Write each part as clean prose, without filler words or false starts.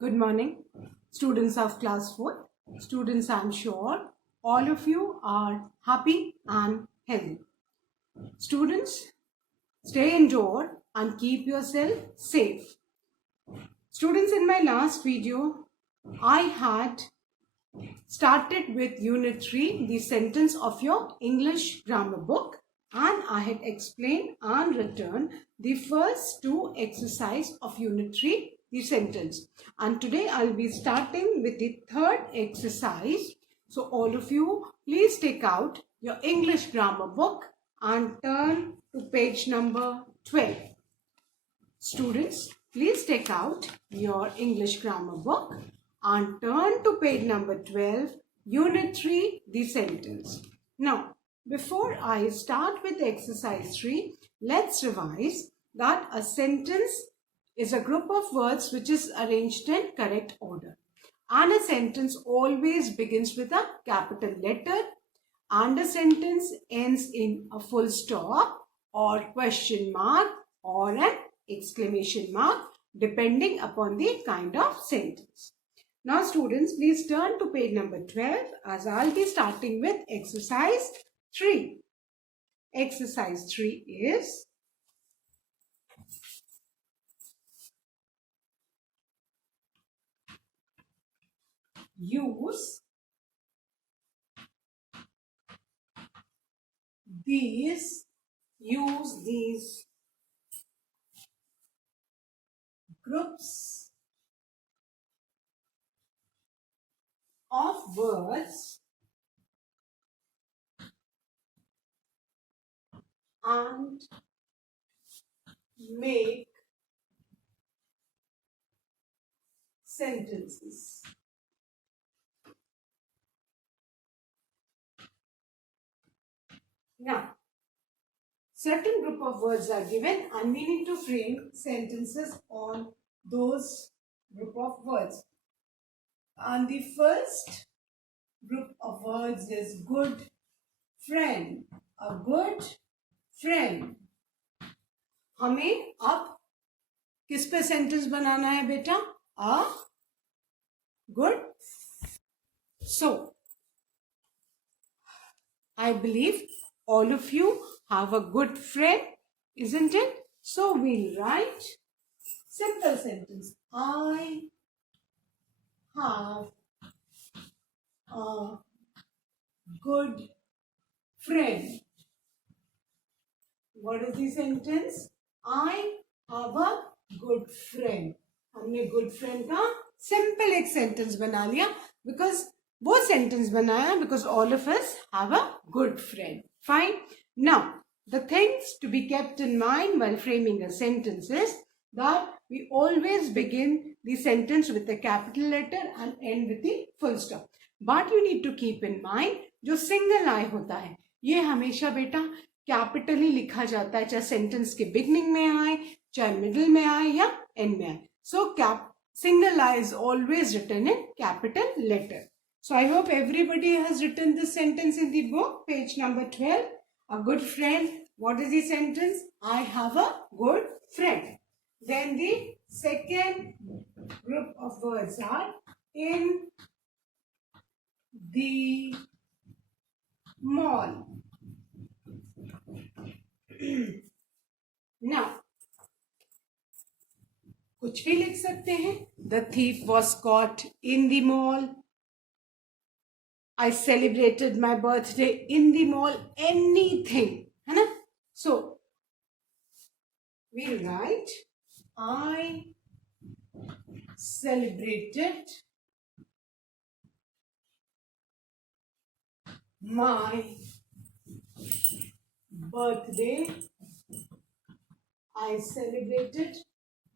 Good morning, students of class 4. Students, I'm sure all of you are happy and healthy. Students, stay indoor and keep yourself safe. Students, in my last video, I had started with Unit 3, the sentence of your English grammar book, and I had explained and written the first two exercise of Unit 3, the sentence. And today I'll be starting with the third exercise. So all of you, please take out your English grammar book and turn to page number 12. Students, please take out your English grammar book and turn to page number 12, Unit 3, the sentence. Now, before I start with exercise 3, let's revise that a sentence is a group of words which is arranged in correct order. And a sentence always begins with a capital letter and a sentence ends in a full stop or question mark or an exclamation mark depending upon the kind of sentence. Now students, please turn to page number 12 as I'll be starting with exercise 3. Exercise 3 is use these groups of words and make sentences. Now, certain group of words are given and we need to frame sentences on those group of words. And the first group of words is good friend. A good friend. हमें अब किस पे sentence बनाना है बेटा? A good. So, I believe all of you have a good friend, isn't it? So we'll write simple sentence. I have a good friend. What is the sentence? I have a good friend. हमने good friend का simple एक sentence बना लिया because वो sentence बनाया because all of us have a good friend. Fine. Now, the things to be kept in mind while framing a sentence is that we always begin the sentence with a capital letter and end with the full stop. But you need to keep in mind जो single I होता है ये हमेशा बेटा capital ही लिखा जाता है चाहे सेंटेंस के बिगनिंग में आए चाहे मिडिल में आए या एंड में आए सो cap single I is always written in capital letter. So I hope everybody has written this sentence in the book, page number 12. A good friend. What is the sentence? I have a good friend. Then the second group of words are in the mall. Now, कुछ भी लिख सकते हैं. The thief was caught in the mall. I celebrated my birthday in the mall. Anything, है ना? So we'll write I celebrated my birthday. I celebrated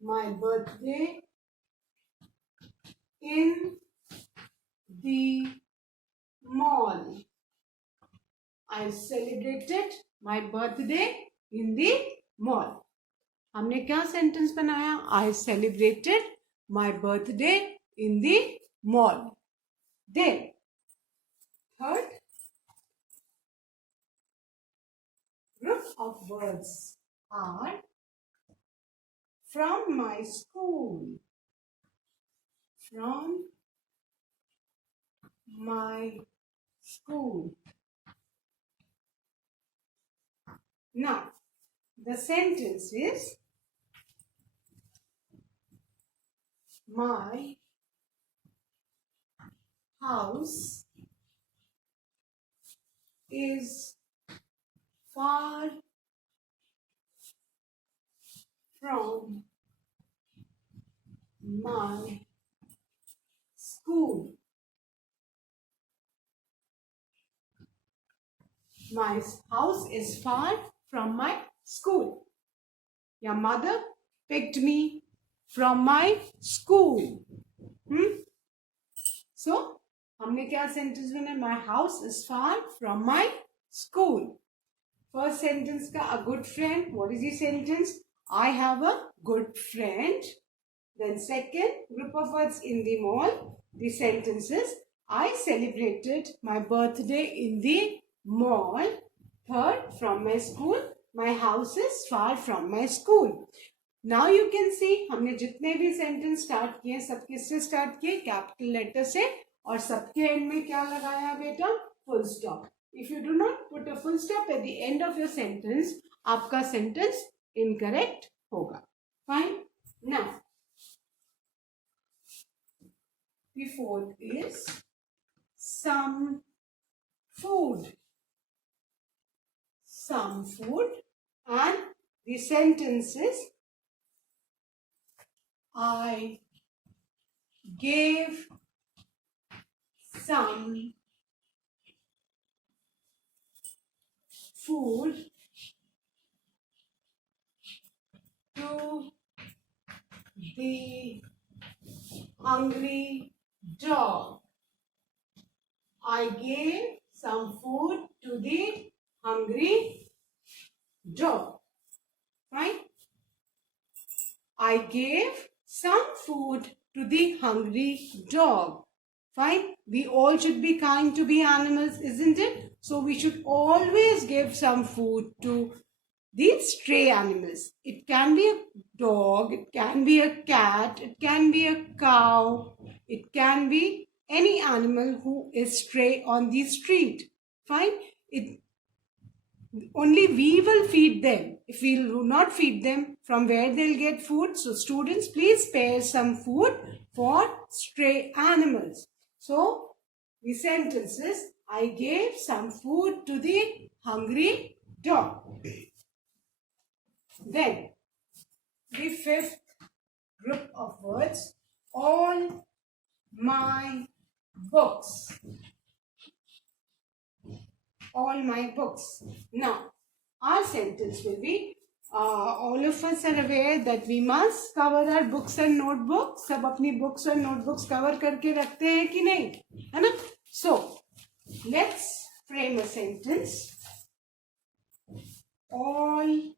my birthday in the mall. I celebrated my birthday in the mall. हमने क्या sentence बनाया? I celebrated my birthday in the mall. Then third group of words are from my school. from my school. Now, the sentence is, my house is far from my school. My house is far from my school. Your mother picked me from my school. So, हमने क्या sentence बना? My house is far from my school. First sentence का a good friend. What is the sentence? I have a good friend. Then second group of words in the mall. The sentence is, I celebrated my birthday in the mall. Third, from my school. My house is far from my school. Now you can see हमने जितने भी sentence start किए सब किससे start किए? Capital letter से, और सबके एंड में क्या लगाया बेटा? Full stop. If you do not put a full stop at the end of your sentence, आपका सेंटेंस इनकरेक्ट होगा. Fine. Now the fourth is some food. Some food, and the sentence is, I gave some food to the hungry dog. I gave some food to the hungry dog. Right? I gave some food to the hungry dog. Fine. We all should be kind to the animals, isn't it? So we should always give some food to these stray animals. It can be a dog, it can be a cat, it can be a cow, it can be any animal who is stray on the street. Fine. Only we will feed them. If we do not feed them, from where they'll get food? So students, please spare some food for stray animals. So the sentence is, I gave some food to the hungry dog. Then the fifth group of words, all my books. All my books. Now, our sentence will be, all of us are aware that we must cover our books and notebooks. सब अपनी books और notebooks cover करके रखते हैं कि नहीं, है ना? So, let's frame a sentence. All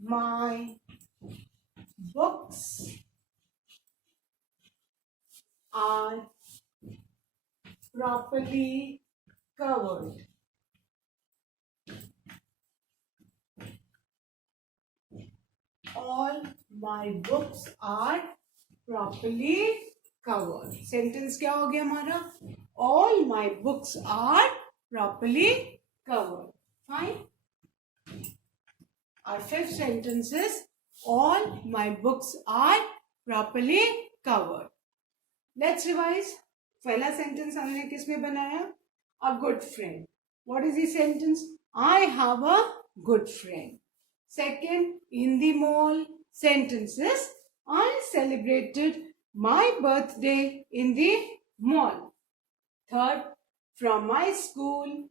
my books are properly covered. All my books are properly covered. Sentence क्या हो गया हमारा? All my books are properly covered. Fine. Our fifth sentence is, all my books are properly covered. Let's revise. पहला sentence हमने किस में बनाया? A good friend. What is the sentence? I have a good friend. Second, in the mall, sentences, I celebrated my birthday in the mall. Third, from my school,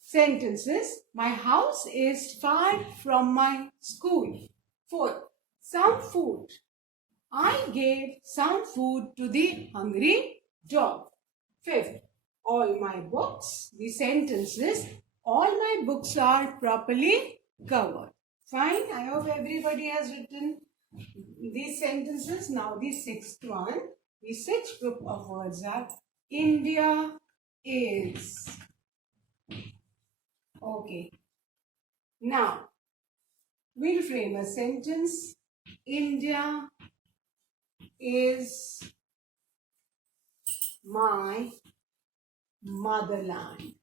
sentences, my house is far from my school. Fourth, some food. I gave some food to the hungry dog. Fifth, all my books. The sentence is, all my books are properly covered. Fine. I hope everybody has written these sentences. Now the sixth one. The sixth group of words are, India is. Okay. Now, we'll frame a sentence. India is my motherland.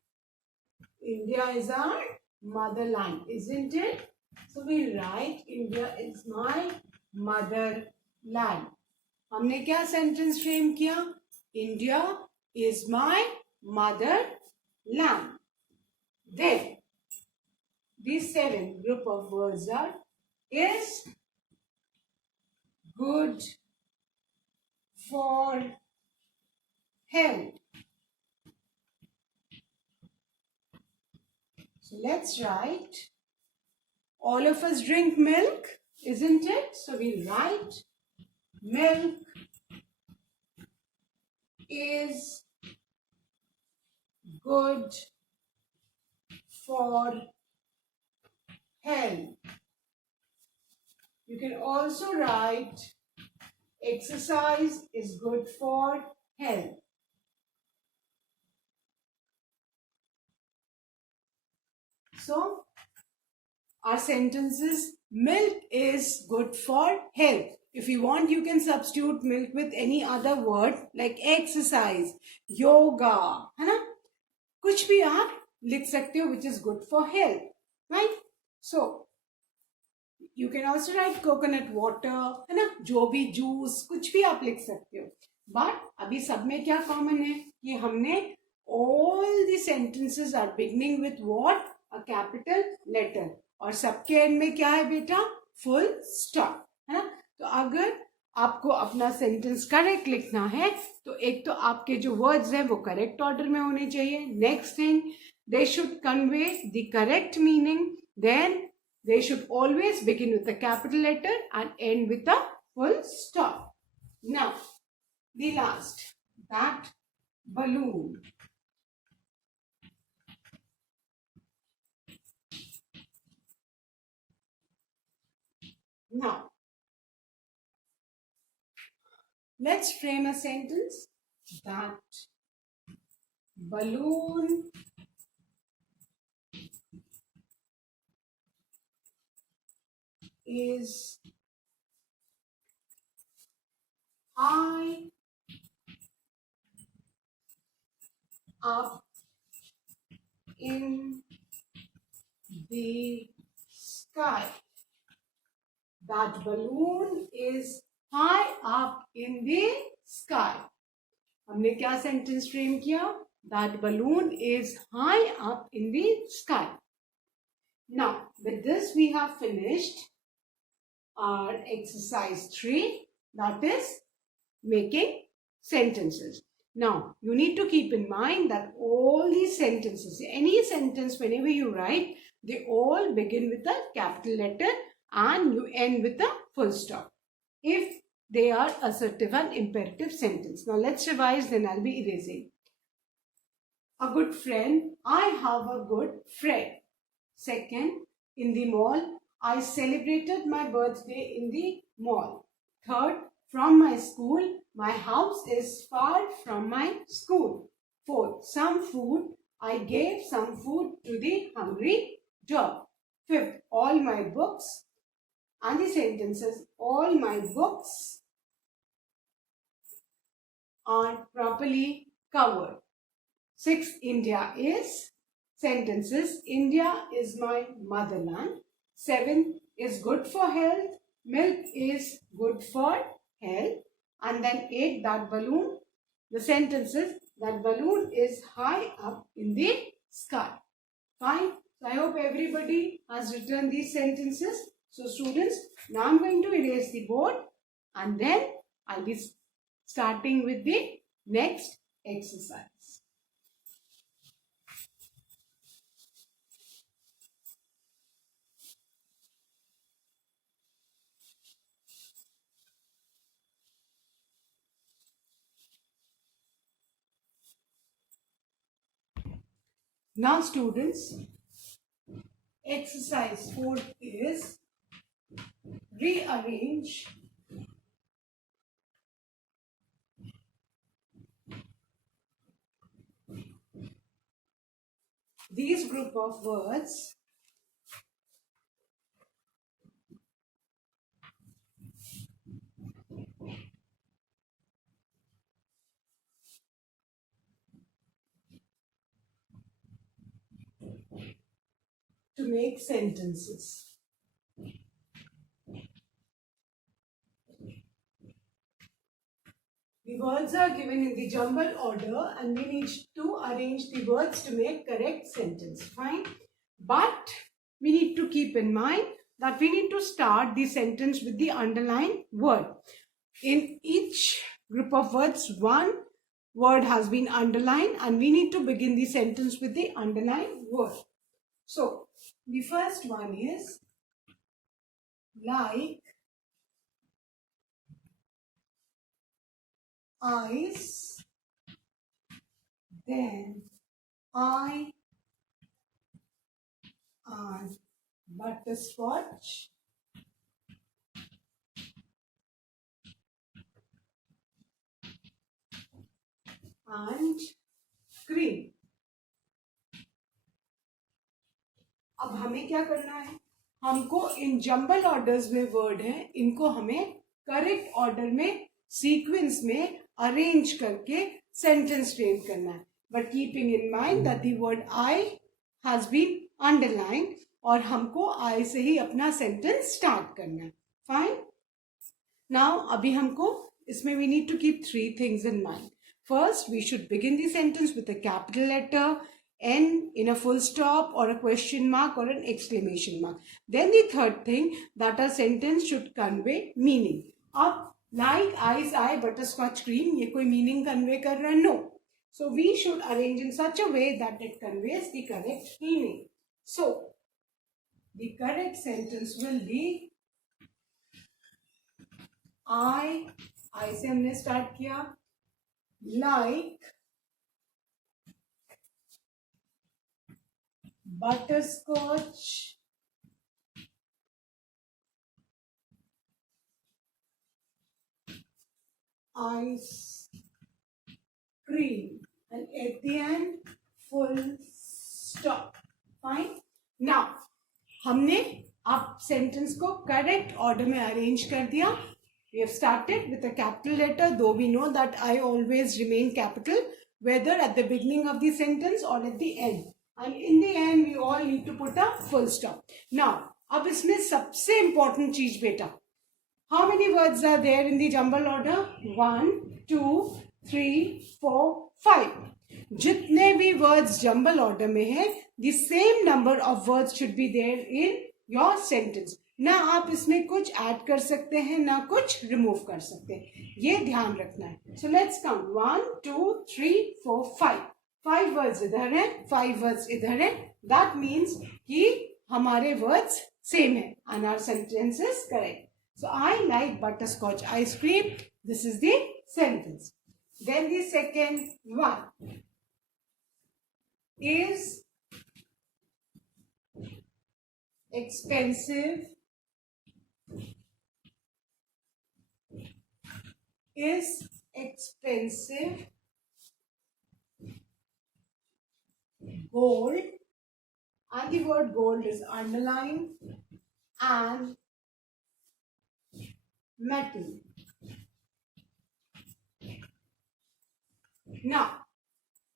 India is our motherland, isn't it? So we write India is my motherland. हमने क्या sentence frame किया? India is my motherland. Then these 7 group of words are is good for health. So let's write. All of us drink milk, isn't it? So we write milk is good for health. You can also write exercise is good for health. So our sentence is milk is good for health. If you want, you can substitute milk with any other word like exercise, yoga, है ना? कुछ भी आप लिख सकते हो which is good for health, right? So you can also write coconut water, है ना? जो भी जूस कुछ भी आप लिख सकते हो. But अभी सब में क्या common है कि हमने all the sentences are beginning with what? A capital letter. और सबके एंड में क्या है बेटा? फुल स्टॉप, है ना? तो अगर आपको अपना सेंटेंस करेक्ट लिखना है तो एक तो आपके जो वर्ड्स हैं वो करेक्ट ऑर्डर में होने चाहिए. Next thing, they should convey the correct meaning. Then they should always begin with a capital letter and end with a full stop. Now, the last, that balloon. Now, let's frame a sentence. That balloon is high up in the sky. That balloon is high up in the sky. हमने क्या sentence frame किया? That balloon is high up in the sky. Now, with this we have finished our exercise 3, that is making sentences. Now, you need to keep in mind that all these sentences, any sentence whenever you write, they all begin with a capital letter and you end with a full stop. If they are assertive and imperative sentence. Now, let's revise, then I'll be erasing. A good friend. I have a good friend. Second, in the mall. I celebrated my birthday in the mall. Third, from my school. My house is far from my school. Fourth, some food. I gave some food to the hungry dog. Fifth, all my books. And the sentences, all my books are properly covered. Sixth, India is. Sentences, India is my motherland. 7 is good for health. Milk is good for health. And then 8, that balloon. The sentences, that balloon is high up in the sky. Fine. So I hope everybody has written these sentences. So students, now I'm going to erase the board and then I'll be starting with the next exercise. Now students, exercise 4 is rearrange these group of words to make sentences. The words are given in the jumbled order and we need to arrange the words to make correct sentence. Fine. But we need to keep in mind that we need to start the sentence with the underlined word. In each group of words, one word has been underlined and we need to begin the sentence with the underlined word. So, the first one is like ice, then I and butterscotch, and cream. अब हमें क्या करना है, हमको इन jumble orders में word है, इनको हमें करेक्ट ऑर्डर में सीक्वेंस में अरेंज करके सेंटेंस फ्रेम करना है. But keeping in mind that the word I has been underline और हमको आई से ही अपना सेंटेंस स्टार्ट करना है. फाइन. नाउ अभी हमको इसमें we need to keep three things in mind. First, we should begin the sentence with a capital letter, N in a full stop or a question mark or an exclamation mark. Then the third thing, that a sentence should convey meaning. अब like ice, I, butterscotch cream, ये कोई meaning convey कर रहा है? No. So we should arrange in such a way that it conveys the correct meaning. So the correct sentence will be I से हमने start किया, like butterscotch ice cream, and at the end full stop. Fine. Now हमने अब sentence को correct order में arrange कर दिया. We have started with a capital letter, though we know that I always remain capital, whether at the beginning of the sentence or at the end. And in the end, we all need to put a full stop. Now, अब इसमें सबसे important चीज बेटा, how many words are there in the jumble order? 1, 2, 3, 4, 5. जितने भी words jumble order में है, the same number of words should be there in your sentence. ना आप इसमें कुछ ऐड कर सकते हैं, ना कुछ रिमूव कर सकते हैं, ये ध्यान रखना है. So let's count 1, 2, 3, 4, 5. 5 वर्ड्स इधर है, 5 वर्ड्स इधर है. दैट मीन्स कि हमारे वर्ड्स सेम है and our sentence is correct. So I like butterscotch ice cream. This is the sentence. Then the second one is expensive gold, and the word gold is underlined, and metal. Now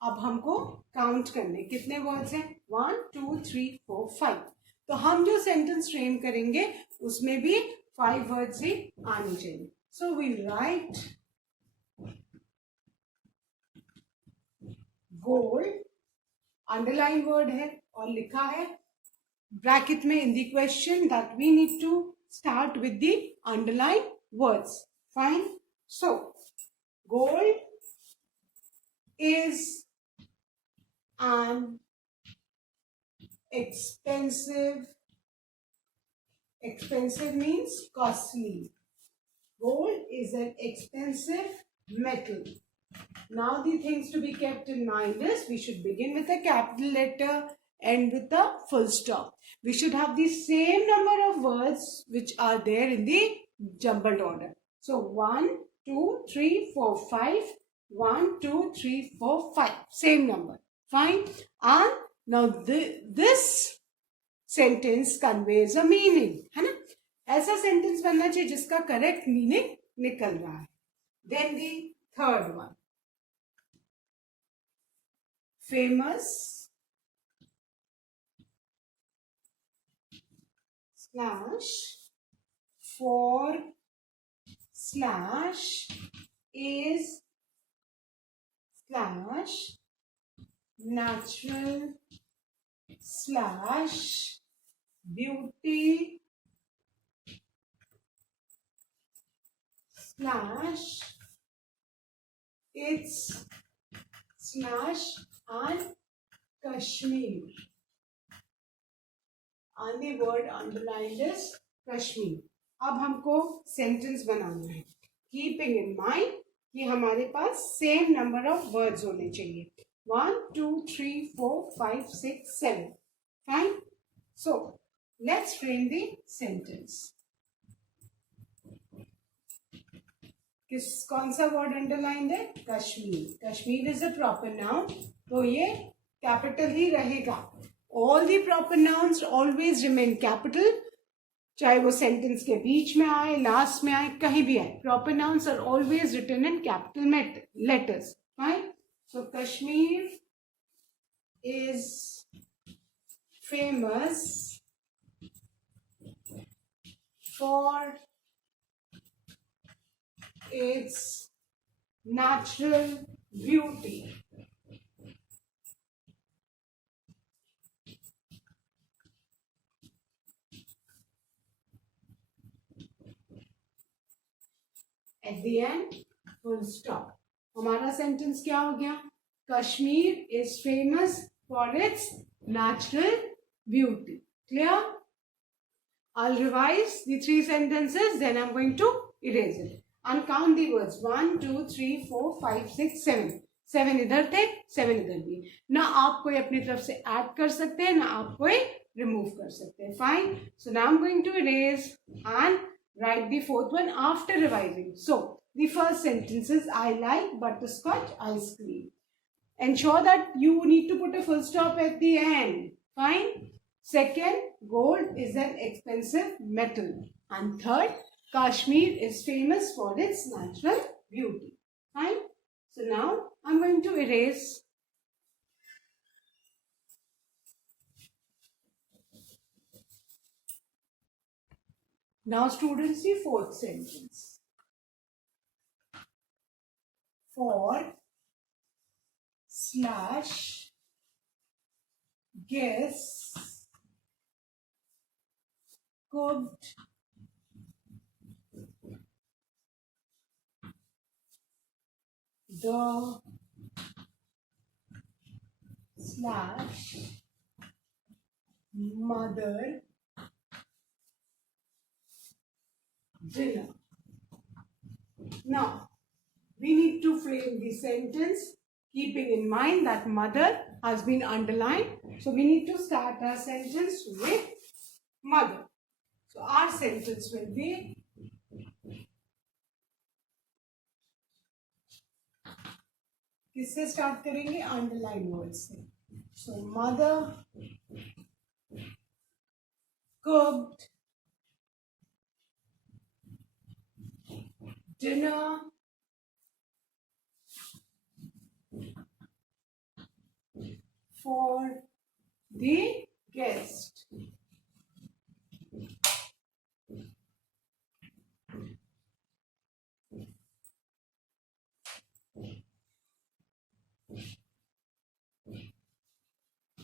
अब हमको count करने कितने words हैं, 1, 2, 3, 4, 5. तो हम जो sentence frame करेंगे उसमें भी 5 वर्ड्स ही आने चाहिए. So we'll write gold, underline word है और लिखा है ब्रैकेट में in the question that we need to start with the underline words. Fine. So gold is an expensive means costly. Gold is an expensive metal. Now the things to be kept in mind is we should begin with a capital letter, end with a full stop. We should have the same number of words which are there in the jumbled order. So 1, 2, 3, 4, 5. 1, 2, 3, 4, 5. Same number. Fine. And now this sentence conveys a meaning. है ना? ऐसा sentence बनना चाहिए जिसका correct meaning निकल रहा है. Then the third one. Famous slash for slash is slash natural slash beauty slash its slash and Kashmir. And the word underlined is Kashmir. अब हमको सेंटेंस बनाना है, कीपिंग इन माइंड कि हमारे पास सेम नंबर ऑफ वर्ड्स होने चाहिए. 1 2 3 4 5 6 7. Fine. So let's frame the sentence. कौन सा word underlined है? Kashmir. Kashmir is a proper noun, तो ये कैपिटल ही रहेगा. All the proper nouns always remain capital, चाहे वो सेंटेंस के बीच में आए, लास्ट में आए, कहीं भी आए. Proper nouns are always written in capital letters. Fine. So Kashmir is famous for its natural beauty. At the end, full stop. हमारा सेंटेंस क्या हो गया? Kashmir is famous for its natural beauty. Clear? I'll revise the 3 sentences, then I'm going to erase it. And count the words. 1 2 3 4 5 6 7. 7 इधर थे, 7 इधर भी. ना आप कोई अपनी तरफ से ऐड कर सकते हैं, ना आप कोई रिमूव कर सकते हैं. Fine. So now I am going to erase and write the 4th one after revising. So the first sentence is, I like butterscotch ice cream. Ensure that you need to put a full stop at the end. Fine. Second, gold is an expensive metal. And third, Kashmir is famous for its natural beauty. Fine. So now I'm going to erase. Now students, the 4th sentence. For slash guess cooked the slash mother dinner. Now we need to frame the sentence keeping in mind that mother has been underlined. So we need to start our sentence with mother. So our sentence will be, किससे start करेंगे? Underline word से. सो mother cooked dinner for the guest.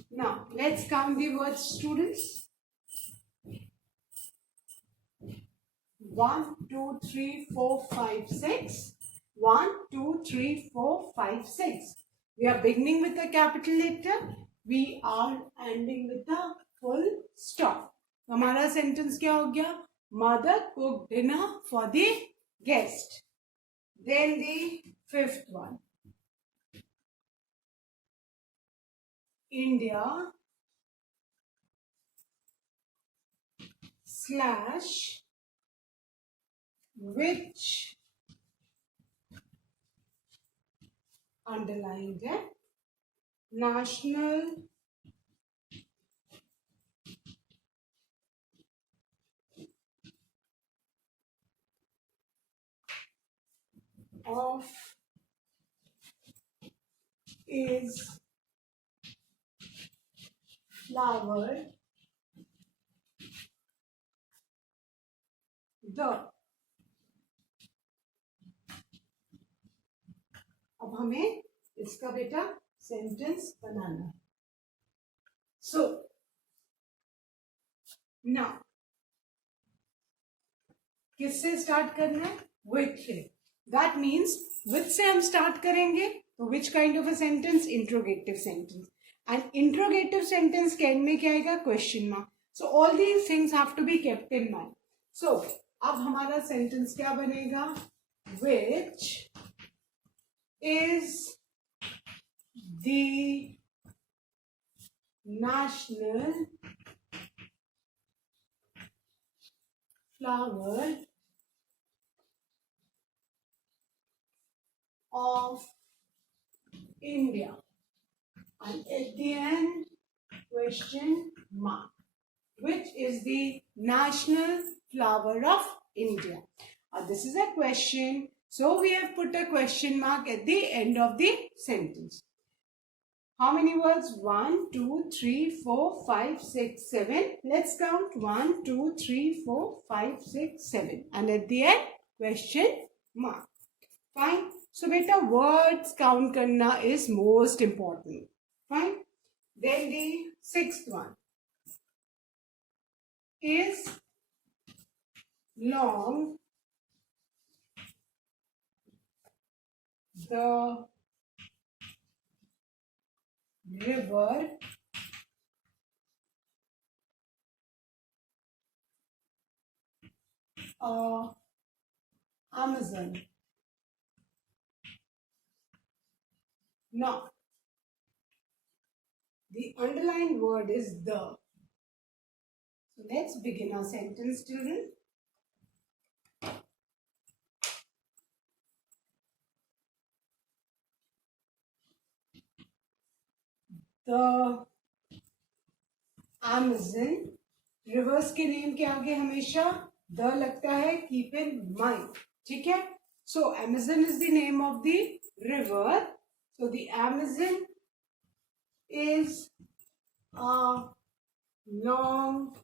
Now let's count the words, students. 1 2 3 4 5 6. 1 2 3 4 5 6. We are beginning with a capital letter. We are ending with a full stop. हमारा sentence क्या हो गया? Mother cooked dinner for the guest. Then the 5th one. India slash which underlined है national of is flower the. अब हमें इसका बेटा sentence बनाना है. सो नाउ किससे स्टार्ट करना है? विथ से. दैट मीन्स विथ से हम स्टार्ट करेंगे तो which kind of a sentence? Interrogative sentence. And interrogative sentence के एंड में क्या आएगा? Question mark. So all these things have to be kept in mind. So अब हमारा सेंटेंस क्या बनेगा? Which is the national flower of India, and at the end question mark. Which is the national flower of India? This is a question, so we have put a question mark at the end of the sentence. How many words? 1, 2, 3, 4, 5, 6, 7. Let's count. 1, 2, 3, 4, 5, 6, 7. And at the end, question mark. Fine. So, beta, words count karna is most important. Fine. Then the sixth one is long the river Amazon. Now, the underlined word is the. So let's begin our sentence, children. The Amazon. Reverse के name के आगे हमेशा the लगता है. Keep in mind. ठीक है. सो Amazon is the name of the river. So the Amazon is a long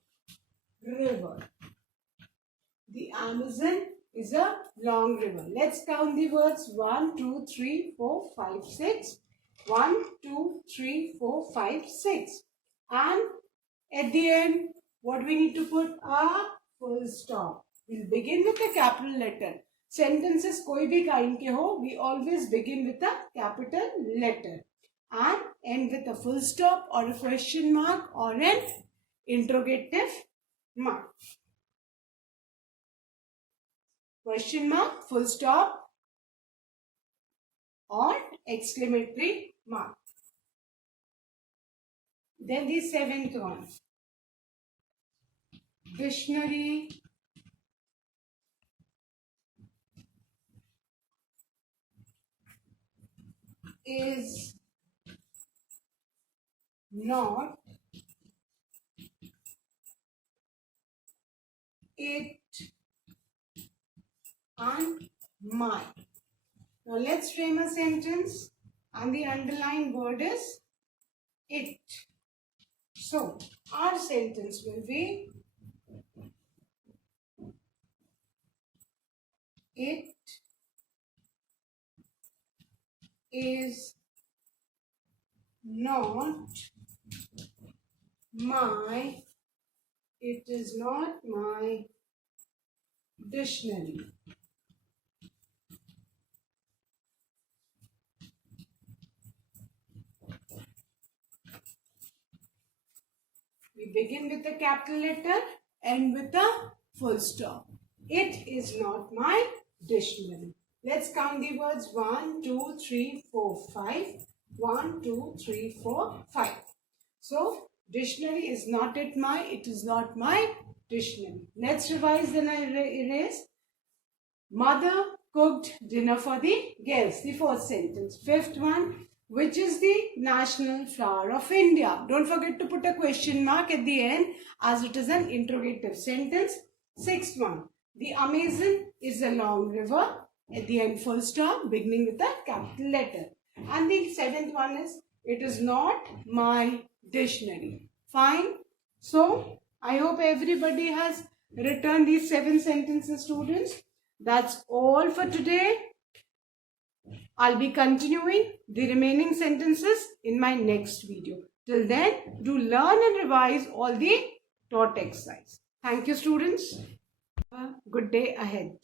river. The Amazon is a long river. Let's count the words. 1, 2, 3, 4, 5, 6. 1, 2, 3, 4, 5, 6. And at the end, what we need to put? A full stop. We'll begin with a capital letter. Sentences कोई भी kind के हो, we always begin with a capital letter and end with a full stop or a question mark or an interrogative mark. Question mark, full stop or exclamatory mark. Then the seventh one. Dictionary is not it and my. Now let's frame a sentence and the underlined word is it. So our sentence will be it is not my dictionary. We begin with a capital letter, end with a full stop. It is not my dictionary. Let's count the words. 1, 2, 3, 4, 5. 1, 2, 3, 4, 5. So, dictionary is not it is not my dictionary. Let's revise then I erase. Mother cooked dinner for the guests. The fourth sentence. Fifth one. Which is the national flower of India? Don't forget to put a question mark at the end as it is an interrogative sentence. Sixth one. The Amazon is a long river. At the end, full stop, beginning with a capital letter. And the seventh one is, it is not my dictionary. Fine. So, I hope everybody has Return these 7 sentences, students. That's all for today. I'll be continuing the remaining sentences in my next video. Till then, do learn and revise all the taught exercise. Thank you, students. Have a good day ahead.